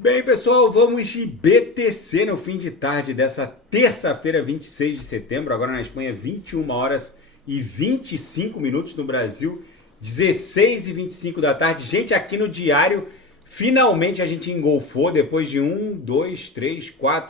Bem, pessoal, vamos de BTC no fim de tarde dessa terça-feira, 26 de setembro. Agora na Espanha, 21 horas e 25 minutos no Brasil, 16 e 25 da tarde. Gente, aqui no diário, finalmente a gente engolfou depois de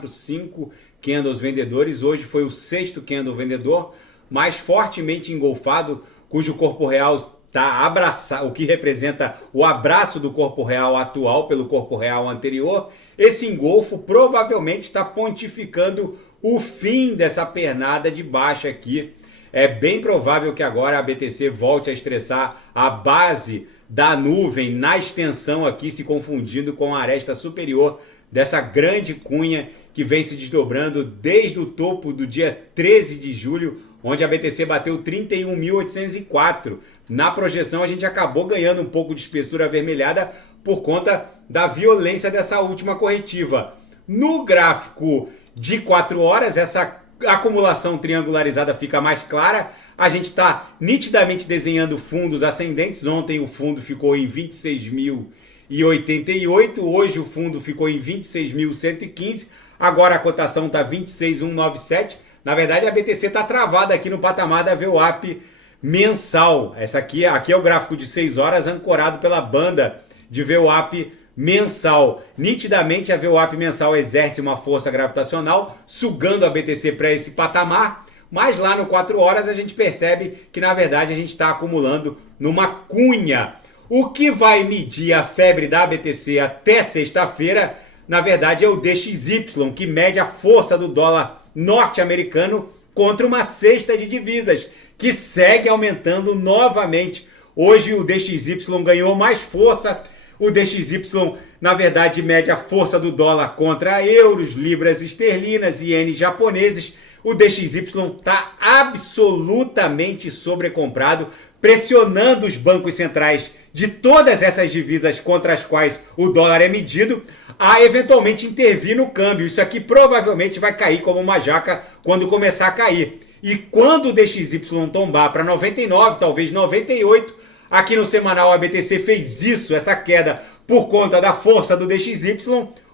5 candles vendedores. Hoje foi o sexto candle vendedor, mais fortemente engolfado, cujo corpo real está abraçado, o que representa o abraço do corpo real atual pelo corpo real anterior. Esse engolfo provavelmente está pontificando o fim dessa pernada de baixa aqui. É bem provável que agora a BTC volte a estressar a base da nuvem na extensão aqui, se confundindo com a aresta superior dessa grande cunha que vem se desdobrando desde o topo do dia 13 de julho, onde a BTC bateu 31.804. Na projeção a gente acabou ganhando um pouco de espessura avermelhada por conta da violência dessa última corretiva. No gráfico de 4 horas, essa acumulação triangularizada fica mais clara. A gente está nitidamente desenhando fundos ascendentes. Ontem o fundo ficou em 26.088, hoje o fundo ficou em 26.115, agora a cotação está 26.197. Na verdade, a BTC está travada aqui no patamar da VWAP mensal. Aqui é o gráfico de 6 horas ancorado pela banda de VWAP mensal. Nitidamente, a VWAP mensal exerce uma força gravitacional, sugando a BTC para esse patamar. Mas lá no 4 horas a gente percebe que, na verdade, a gente está acumulando numa cunha. O que vai medir a febre da BTC até sexta-feira, na verdade, é o DXY, que mede a força do dólar norte-americano contra uma cesta de divisas, que segue aumentando novamente. Hoje o DXY ganhou mais força. O DXY, na verdade, mede a força do dólar contra euros, libras esterlinas e ienes japoneses. O DXY está absolutamente sobrecomprado, pressionando os bancos centrais de todas essas divisas contra as quais o dólar é medido a eventualmente intervir no câmbio. Isso aqui provavelmente vai cair como uma jaca quando começar a cair. E quando o DXY tombar para 99, talvez 98, aqui no semanal a BTC fez isso, essa queda, por conta da força do DXY.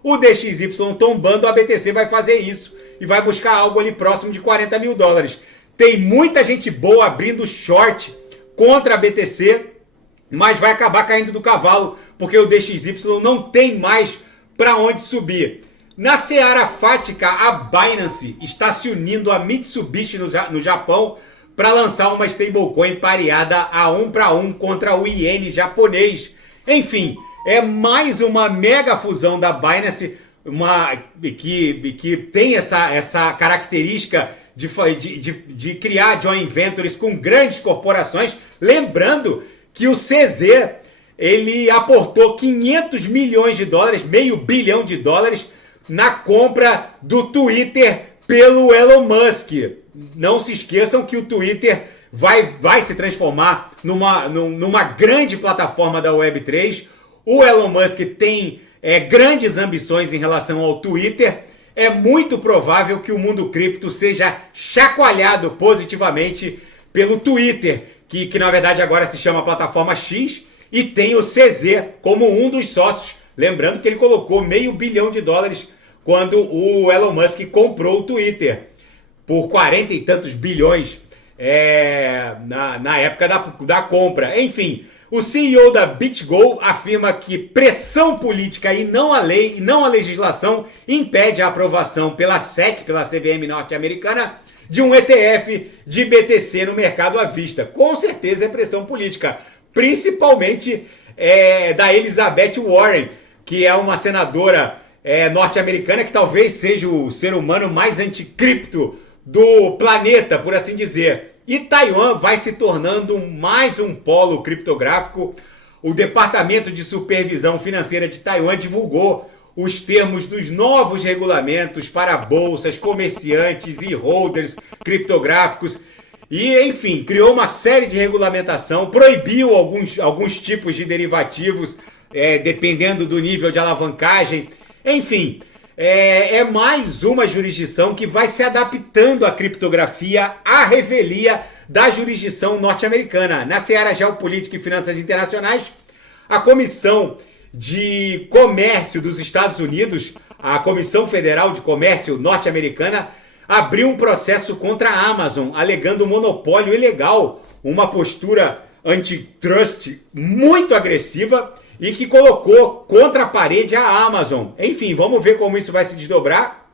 O DXY tombando, a BTC vai fazer isso e vai buscar algo ali próximo de 40 mil dólares. Tem muita gente boa abrindo short contra a BTC, mas vai acabar caindo do cavalo, porque o DXY não tem mais para onde subir. Na seara fática, a Binance está se unindo a Mitsubishi no Japão para lançar uma stablecoin pareada a 1-para-1 contra o iene japonês. Enfim, é mais uma mega fusão da Binance, que tem essa característica de criar joint ventures com grandes corporações. Lembrando que o CZ ele aportou 500 milhões de dólares, meio bilhão de dólares, na compra do Twitter pelo Elon Musk. Não se esqueçam que o Twitter vai se transformar numa grande plataforma da Web3. O Elon Musk tem grandes ambições em relação ao Twitter. É muito provável que o mundo cripto seja chacoalhado positivamente pelo Twitter, que na verdade agora se chama Plataforma X, e tem o CZ como um dos sócios. Lembrando que ele colocou meio bilhão de dólares quando o Elon Musk comprou o Twitter por 40 e tantos bilhões na época da compra. Enfim, o CEO da BitGo afirma que pressão política e não a lei, e não a legislação, impede a aprovação pela SEC, pela CVM norte-americana, de um ETF de BTC no mercado à vista. Com certeza é pressão política, principalmente da Elizabeth Warren, que é uma senadora norte-americana que talvez seja o ser humano mais anticripto do planeta, por assim dizer. E Taiwan vai se tornando mais um polo criptográfico. O Departamento de Supervisão Financeira de Taiwan divulgou os termos dos novos regulamentos para bolsas, comerciantes e holders criptográficos. E, enfim, criou uma série de regulamentação, proibiu alguns tipos de derivativos, dependendo do nível de alavancagem. Enfim, é mais uma jurisdição que vai se adaptando à criptografia, à revelia da jurisdição norte-americana. Na seara geopolítica e finanças internacionais, a Comissão de Comércio dos Estados Unidos, a Comissão Federal de Comércio norte-americana, abriu um processo contra a Amazon, alegando monopólio ilegal, uma postura antitrust muito agressiva e que colocou contra a parede a Amazon. Enfim, vamos ver como isso vai se desdobrar.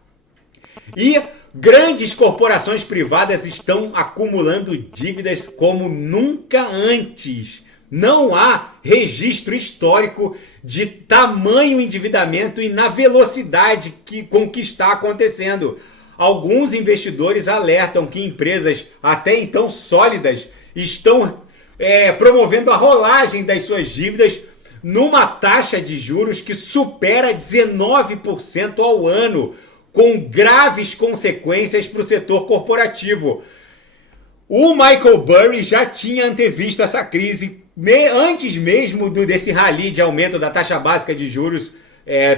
E grandes corporações privadas estão acumulando dívidas como nunca antes. Não há registro histórico de tamanho endividamento e na velocidade com que está acontecendo. Alguns investidores alertam que empresas até então sólidas estão promovendo a rolagem das suas dívidas numa taxa de juros que supera 19% ao ano, com graves consequências para o setor corporativo. O Michael Burry já tinha antevisto essa crise antes mesmo desse rally de aumento da taxa básica de juros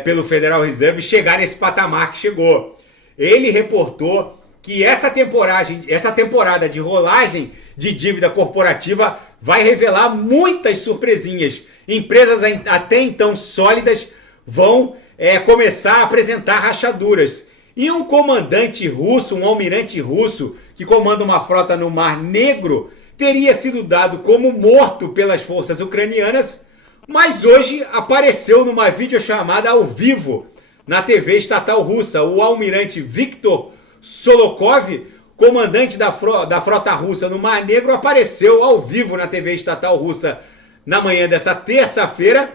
pelo Federal Reserve chegar nesse patamar que chegou. Ele reportou que essa temporada de rolagem de dívida corporativa vai revelar muitas surpresinhas. Empresas até então sólidas vão começar a apresentar rachaduras. E um comandante russo, um almirante russo, que comanda uma frota no Mar Negro, teria sido dado como morto pelas forças ucranianas, mas hoje apareceu numa videochamada ao vivo na TV estatal russa. O almirante Viktor Solokov, comandante da frota russa no Mar Negro, apareceu ao vivo na TV estatal russa na manhã dessa terça-feira,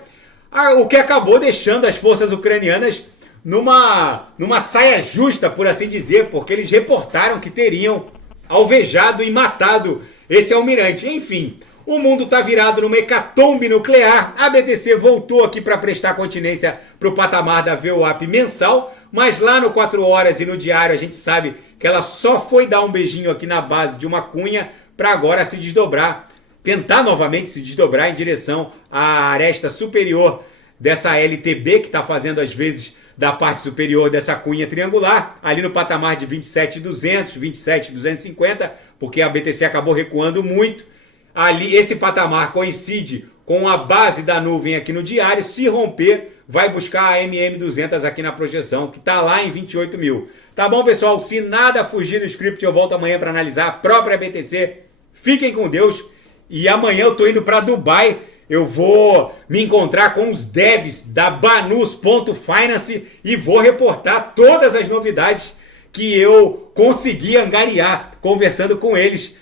o que acabou deixando as forças ucranianas numa saia justa, por assim dizer, porque eles reportaram que teriam alvejado e matado esse almirante. Enfim, o mundo está virado numa hecatombe nuclear. A BTC voltou aqui para prestar continência para o patamar da VWAP mensal, mas lá no 4 horas e no diário a gente sabe que ela só foi dar um beijinho aqui na base de uma cunha para agora se desdobrar, tentar novamente se desdobrar em direção à aresta superior dessa LTB, que está fazendo às vezes da parte superior dessa cunha triangular, ali no patamar de 27.200, 27.250, porque a BTC acabou recuando muito. Ali, esse patamar coincide com a base da nuvem aqui no diário. Se romper, vai buscar a MM200 aqui na projeção, que está lá em 28 mil. Tá bom, pessoal? Se nada fugir do script, eu volto amanhã para analisar a própria BTC. Fiquem com Deus. E amanhã eu estou indo para Dubai. Eu vou me encontrar com os devs da Banus.finance e vou reportar todas as novidades que eu consegui angariar conversando com eles.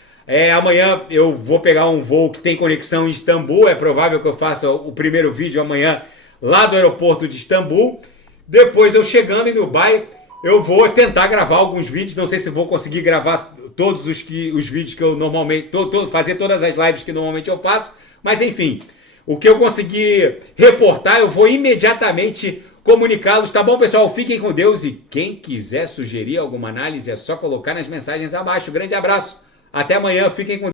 Amanhã eu vou pegar um voo que tem conexão em Istambul. É provável que eu faça o primeiro vídeo amanhã lá do aeroporto de Istambul. Depois, eu chegando em Dubai, eu vou tentar gravar alguns vídeos. Não sei se vou conseguir gravar todos os vídeos que eu normalmente... fazer todas as lives que normalmente eu faço. Mas enfim, o que eu conseguir reportar, eu vou imediatamente comunicá-los. Tá bom, pessoal? Fiquem com Deus. E quem quiser sugerir alguma análise, é só colocar nas mensagens abaixo. Grande abraço. Até amanhã. Fiquem com Deus.